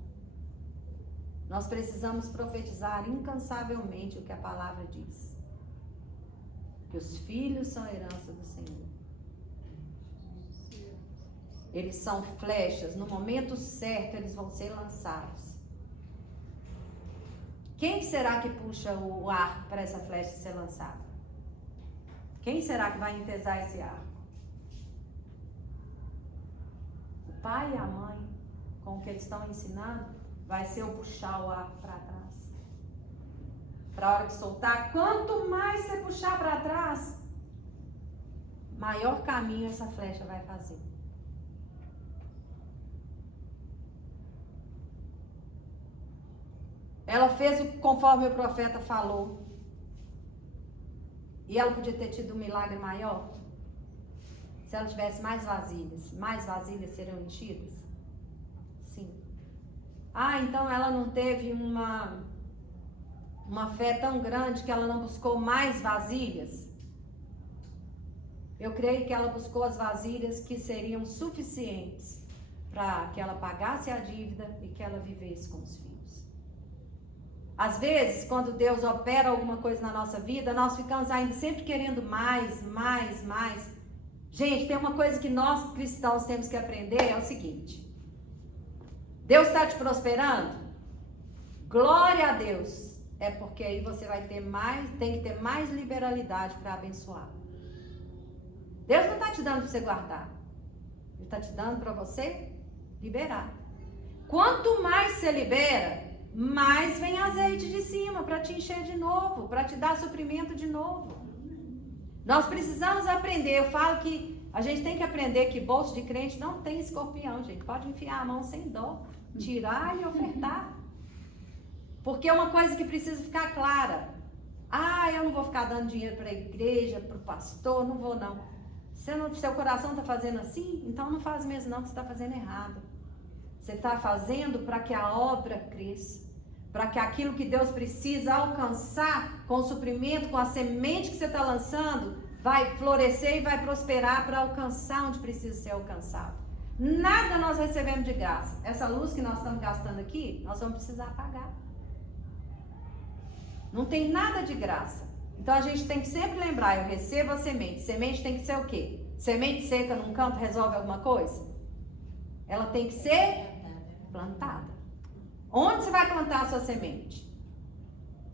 Nós precisamos profetizar incansavelmente o que a palavra diz. Que os filhos são a herança do Senhor. Eles são flechas, no momento certo eles vão ser lançados. Quem será que puxa o arco para essa flecha ser lançada? Quem será que vai entesar esse arco? O pai e a mãe, com o que eles estão ensinando, vai ser o puxar o arco para trás. Para a hora de soltar, quanto mais você puxar para trás, maior caminho essa flecha vai fazer. Ela fez conforme o profeta falou. E ela podia ter tido um milagre maior? Se ela tivesse mais vasilhas seriam enchidas? Sim. Ah, então ela não teve uma fé tão grande que ela não buscou mais vasilhas? Eu creio que ela buscou as vasilhas que seriam suficientes para que ela pagasse a dívida e que ela vivesse com os filhos. Às vezes, quando Deus opera alguma coisa na nossa vida, nós ficamos ainda sempre querendo mais. Gente, tem uma coisa que nós cristãos temos que aprender, é o seguinte: Deus está te prosperando? Glória a Deus! É porque aí você vai ter mais, tem que ter mais liberalidade para abençoar. Deus não está te dando para você guardar. Ele está te dando para você liberar. Quanto mais você libera, mais vem azeite de cima para te encher de novo, para te dar suprimento de novo. Nós precisamos aprender. Eu falo que a gente tem que aprender que bolso de crente não tem escorpião, gente. Pode enfiar a mão sem dó, tirar e ofertar. Porque é uma coisa que precisa ficar clara. Eu não vou ficar dando dinheiro para a igreja, para o pastor, não vou não. Seu coração está fazendo assim? Então não faz mesmo não, que você está fazendo errado. Você está fazendo para que a obra cresça, para que aquilo que Deus precisa alcançar com o suprimento, com a semente que você está lançando, vai florescer e vai prosperar para alcançar onde precisa ser alcançado. Nada nós recebemos de graça. Essa luz que nós estamos gastando aqui, nós vamos precisar pagar. Não tem nada de graça. Então a gente tem que sempre lembrar, eu recebo a semente. Semente tem que ser o quê? Semente seca num campo resolve alguma coisa? Ela tem que ser plantada. Onde você vai plantar a sua semente?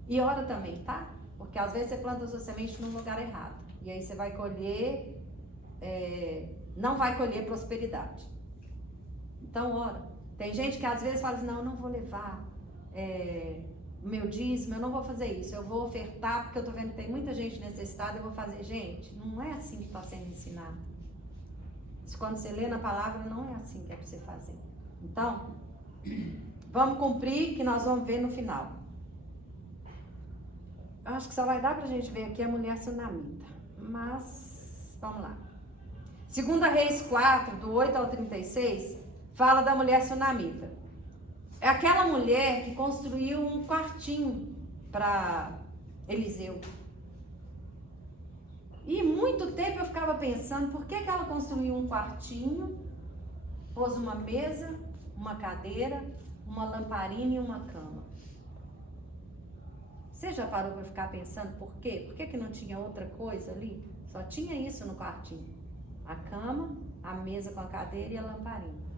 E ora também, tá? Porque às vezes você planta a sua semente num lugar errado. E aí você vai colher, não vai colher prosperidade. Então ora. Tem gente que às vezes fala assim, não, eu não vou levar o meu dízimo, eu não vou fazer isso. Eu vou ofertar porque eu tô vendo que tem muita gente necessitada, eu vou fazer. Gente, não é assim que está sendo ensinado. Isso, quando você lê na palavra, não é assim que é para você fazer. Então, vamos cumprir, que nós vamos ver no final. Eu acho que só vai dar pra gente ver aqui a mulher sunamita. Mas, vamos lá. 2 Reis 4, do 8 ao 36, fala da mulher sunamita. É aquela mulher que construiu um quartinho para Eliseu. E muito tempo eu ficava pensando, por que ela construiu um quartinho, pôs uma mesa, uma cadeira, uma lamparina e uma cama? Você já parou para ficar pensando por quê? Por que não tinha outra coisa ali? Só tinha isso no quartinho. A cama, a mesa com a cadeira e a lamparina.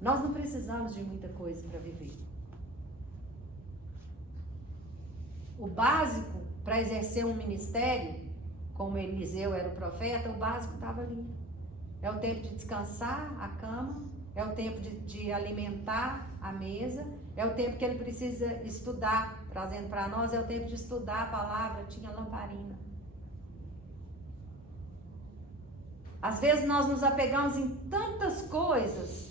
Nós não precisamos de muita coisa para viver. O básico para exercer um ministério, como Eliseu era o profeta, o básico estava ali. É o tempo de descansar, a cama, é o tempo de alimentar a mesa, é o tempo que ele precisa estudar, trazendo para nós, é o tempo de estudar a palavra, tinha lamparina. Às vezes nós nos apegamos em tantas coisas,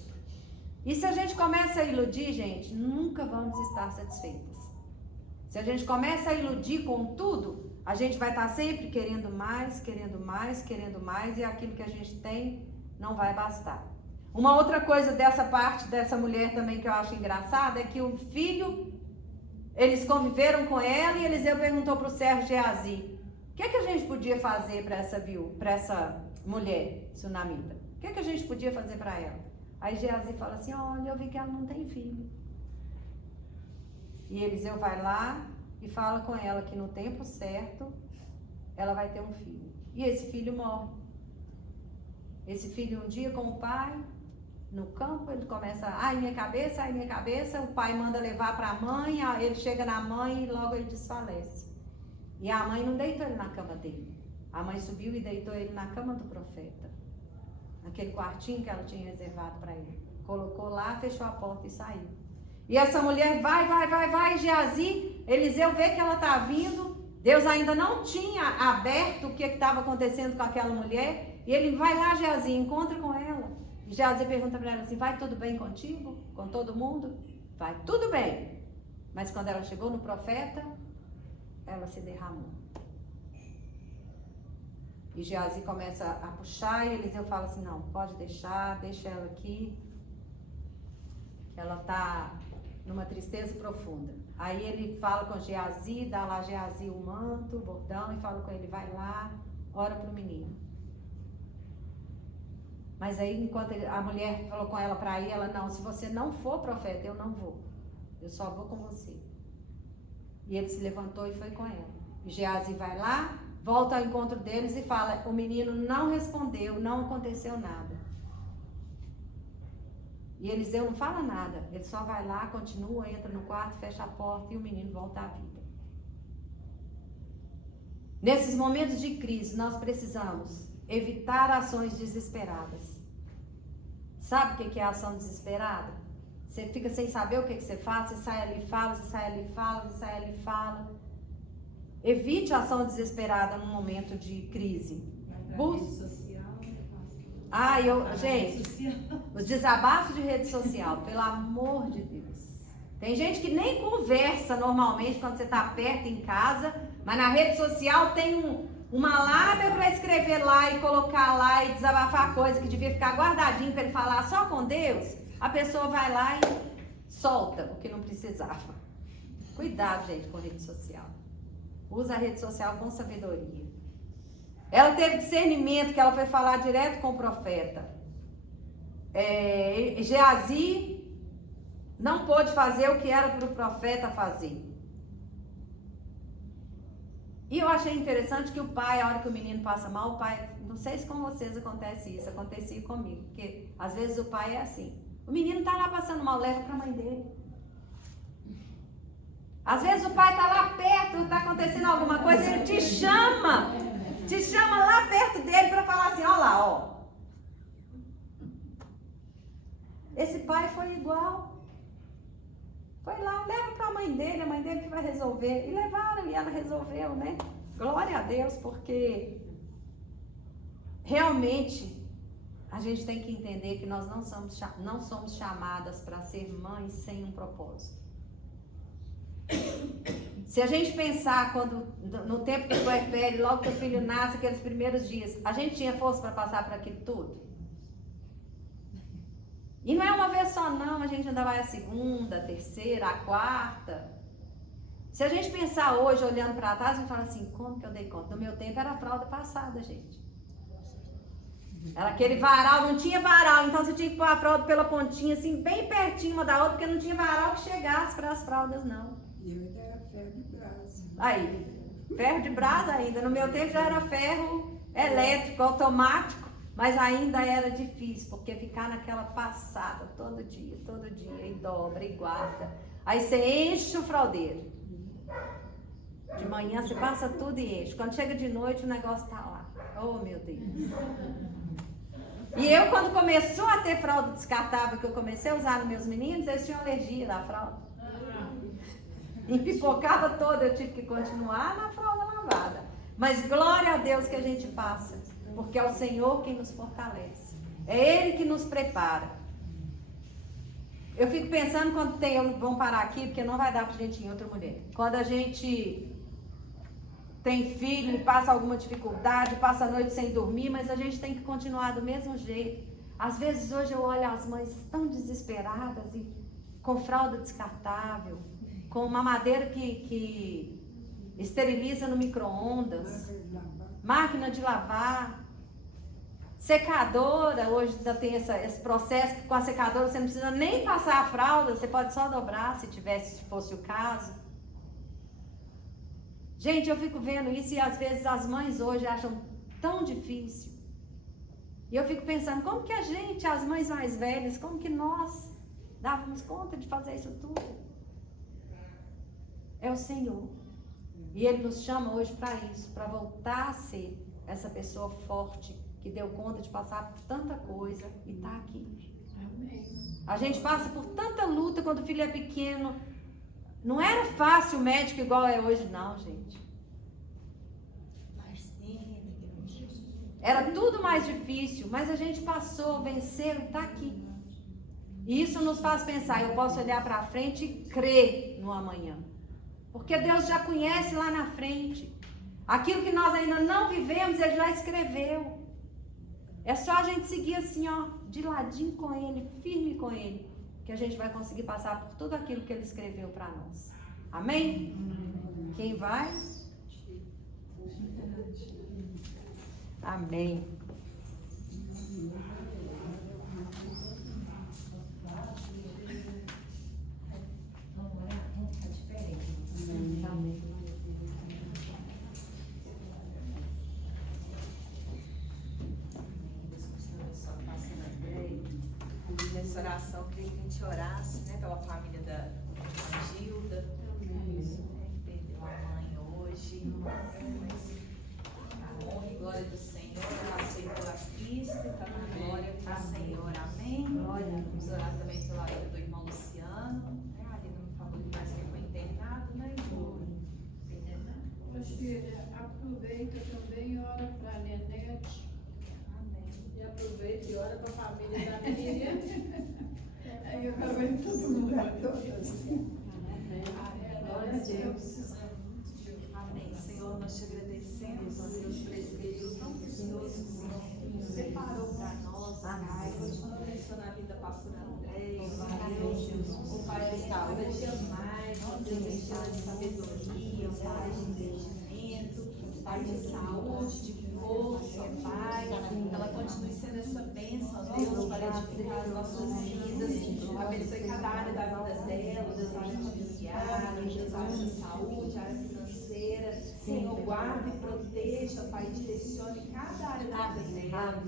e se a gente começa a iludir, gente, nunca vamos estar satisfeitas. Se a gente começa a iludir com tudo, a gente vai estar sempre querendo mais, e aquilo que a gente tem não vai bastar. Uma outra coisa dessa parte, dessa mulher também que eu acho engraçada, é que o filho, eles conviveram com ela e Eliseu perguntou para o servo Geazi, o que é que a gente podia fazer para essa mulher sunamita? O que é que a gente podia fazer para ela? Aí Geazi fala assim, olha, eu vi que ela não tem filho. E Eliseu vai lá e fala com ela que no tempo certo ela vai ter um filho. E esse filho morre. Esse filho um dia com o pai, no campo, ele começa, ai minha cabeça, o pai manda levar para a mãe, ele chega na mãe e logo ele desfalece. E a mãe não deitou ele na cama dele. A mãe subiu e deitou ele na cama do profeta. Naquele quartinho que ela tinha reservado para ele. Colocou lá, fechou a porta e saiu. E essa mulher vai, Geazi, Eliseu vê que ela está vindo, Deus ainda não tinha aberto o que estava acontecendo com aquela mulher, e ele vai lá, Geazi, encontra com ela. E Geazi pergunta para ela assim, vai tudo bem contigo? Com todo mundo? Vai tudo bem. Mas quando ela chegou no profeta, ela se derramou. E Geazi começa a puxar e Eliseu fala assim, não, pode deixar, deixa ela aqui. Ela está numa tristeza profunda. Aí ele fala com Geazi, dá lá a Geazi o manto, o bordão, e fala com ele, vai lá, ora pro menino. Mas aí, enquanto a mulher falou com ela para ir, ela, não, se você não for profeta, eu não vou. Eu só vou com você. E ele se levantou e foi com ela. E Geazi vai lá, volta ao encontro deles e fala, o menino não respondeu, não aconteceu nada. E Eliseu não fala nada, ele só vai lá, continua, entra no quarto, fecha a porta e o menino volta à vida. Nesses momentos de crise, nós precisamos evitar ações desesperadas. Sabe o que é ação desesperada? Você fica sem saber o que você faz, você sai ali e fala, você sai ali e fala, você sai ali e fala. Evite a ação desesperada num momento de crise. Rede social, né, Gente, pastor? Rede social. os desabafos de rede social, pelo amor de Deus. Tem gente que nem conversa normalmente quando você está perto em casa, mas na rede social tem uma lábia para escrever lá e colocar lá e desabafar coisa que devia ficar guardadinho para ele falar só com Deus. A pessoa vai lá e solta o que não precisava. Cuidado, gente, com rede social. Usa a rede social com sabedoria. Ela teve discernimento, que ela foi falar direto com o profeta. Geazi não pôde fazer o que era para o profeta fazer. E eu achei interessante que o pai, a hora que o menino passa mal, o pai, não sei se com vocês acontece isso, acontecia comigo, porque às vezes o pai é assim, o menino tá lá passando mal, leva para a mãe dele. Às vezes o pai tá lá perto, tá acontecendo alguma coisa, ele te chama lá perto dele para falar assim, ó lá, ó. Esse pai foi igual. Foi lá, leva para a mãe dele que vai resolver. E levaram, e ela resolveu, né? Glória a Deus, porque realmente a gente tem que entender que nós não somos chamadas para ser mães sem um propósito. Se a gente pensar no tempo que puerpério, logo que o filho nasce, aqueles primeiros dias, a gente tinha força para passar por aquilo tudo? E não é uma vez só não, a gente ainda vai a segunda, a terceira, a quarta. Se a gente pensar hoje, olhando para trás, a gente fala assim, como que eu dei conta? No meu tempo era a fralda passada, gente. Era aquele varal, não tinha varal, então você tinha que pôr a fralda pela pontinha, assim, bem pertinho uma da outra, porque não tinha varal que chegasse para as fraldas, não. E eu ainda era ferro de brasa. Aí, ferro de brasa ainda. No meu tempo já era ferro elétrico, automático. Mas ainda era difícil, porque ficar naquela passada todo dia, e dobra, e guarda. Aí você enche o fraldeiro. De manhã você passa tudo e enche. Quando chega de noite o negócio tá lá. Oh, meu Deus. E eu, quando começou a ter fralda descartável, que eu comecei a usar nos meus meninos, eles tinham alergia da fralda. Empipocava toda, eu tive que continuar na fralda lavada. Mas glória a Deus que a gente passa. Porque é o Senhor quem nos fortalece. É Ele que nos prepara. Eu fico pensando quando vamos parar aqui, porque não vai dar pra gente ir em outra mulher. Quando a gente tem filho e passa alguma dificuldade, passa a noite sem dormir, mas a gente tem que continuar do mesmo jeito. Às vezes hoje eu olho as mães tão desesperadas e com fralda descartável, com mamadeira que esteriliza no micro-ondas, máquina de lavar, secadora. Hoje já tem esse processo que com a secadora você não precisa nem passar a fralda, você pode só dobrar se fosse o caso. Gente, eu fico vendo isso e às vezes as mães hoje acham tão difícil. E eu fico pensando, como que a gente, as mães mais velhas, como que nós dávamos conta de fazer isso tudo? É o Senhor. E Ele nos chama hoje para isso, para voltar a ser essa pessoa forte, que deu conta de passar por tanta coisa e está aqui. Amém. A gente passa por tanta luta quando o filho é pequeno. Não era fácil o médico igual é hoje, não, gente. Era tudo mais difícil, mas a gente passou, venceu e está aqui. E isso nos faz pensar, eu posso olhar para frente e crer no amanhã. Porque Deus já conhece lá na frente. Aquilo que nós ainda não vivemos, Ele já escreveu. É só a gente seguir assim, ó, de ladinho com Ele, firme com Ele, que a gente vai conseguir passar por tudo aquilo que Ele escreveu para nós. Amém? Quem vai? Amém. Nessa oração, eu queria que a gente orasse, né, pela família da Gilda, que perdeu a mãe hoje. A honra e glória do Senhor, ela aceitou a Cristo, está na glória do Senhor, amém? Vamos orar também pela vida do irmão Luciano, né? A Lina me falou que parece que ele foi internado, né, irmão? Ô, filha, aproveita também e ora para a Nenete. E aproveita e ora para a família da Miriam. Aí eu acabei todo mundo. Glória a Deus. Amém. Senhor, nós te agradecemos, ó Deus, por esse período tão precioso, Senhor, que nos preparou para nós, Pai. Continua abençoando a vida da pastora Andréia, ó Deus, o Pai de cada dia mais, ó Deus, enchendo de sabedoria, Pai, de entendimento, Pai, de saúde, de força, Pai. Ela continue sendo essa bênção, ó Deus, para edificar as nossas vidas. Abençoe cada área da vida dela, Deus, a área judiciária, Deus, a área da saúde, a área financeira. Senhor, guarde e proteja, Pai, direcione cada área da vida dela.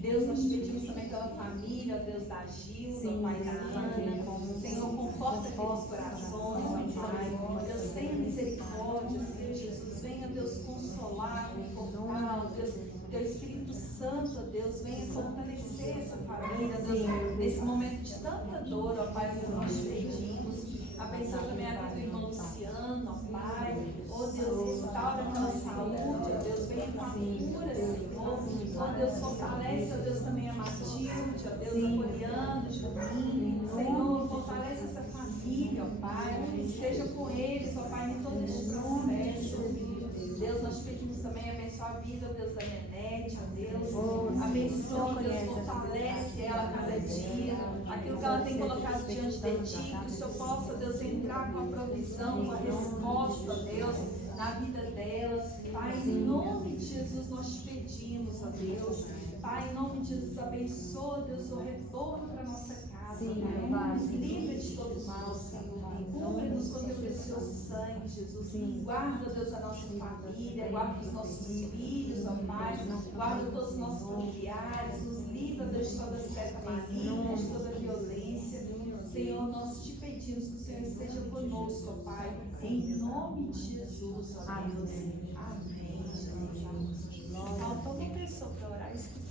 Deus, nós te pedimos também pela família, Deus, da Gilda, Pai, da Ana. Senhor, conforta aqueles corações, ó Pai. Deus, tenha misericórdia, Senhor Jesus. Venha, Deus, consolar, confortar, Deus. Teu Espírito Santo, ó Deus, venha fortalecer essa família, Deus, nesse momento de tanta dor, ó Pai, que nós pedimos. Abençoa também a vida do irmão Luciano, ó Pai. Ó Deus, restaura aquela saúde, ó Deus, venha com a cura, Senhor. Ó Deus, fortalece, ó Deus, também a Matilde, ó Deus, a Poliana, Juninho. Senhor, fortalece essa família, ó Pai. Esteja com eles, ó Pai, em todo este processo. Deus, nós pedimos também abençoar a vida, Deus, da Nenete, ó Deus. Abençoa, Deus, fortalece ela cada dia. Aquilo que ela tem colocado diante de Ti, que o Senhor possa, Deus, entrar com a provisão, com a resposta, Deus, na vida dela. Pai, em nome de Jesus, nós te pedimos, ó Deus. Pai, em nome de Jesus, abençoa, Deus, o retorno para a nossa casa. Pai, nos livre de todo mal, Senhor. Cubra-nos com teu precioso sangue, Jesus. Guarda, Deus, a nossa família, guarda os nossos filhos, ó Pai. Guarda todos os nossos familiares. Nos livra, Deus, de toda seta maligna, de toda violência. Senhor, nós te pedimos que o Senhor esteja conosco, ó Pai. Em nome de Jesus, ó Deus. Amém, Jesus. Faltou uma pessoa para orar, esqueci.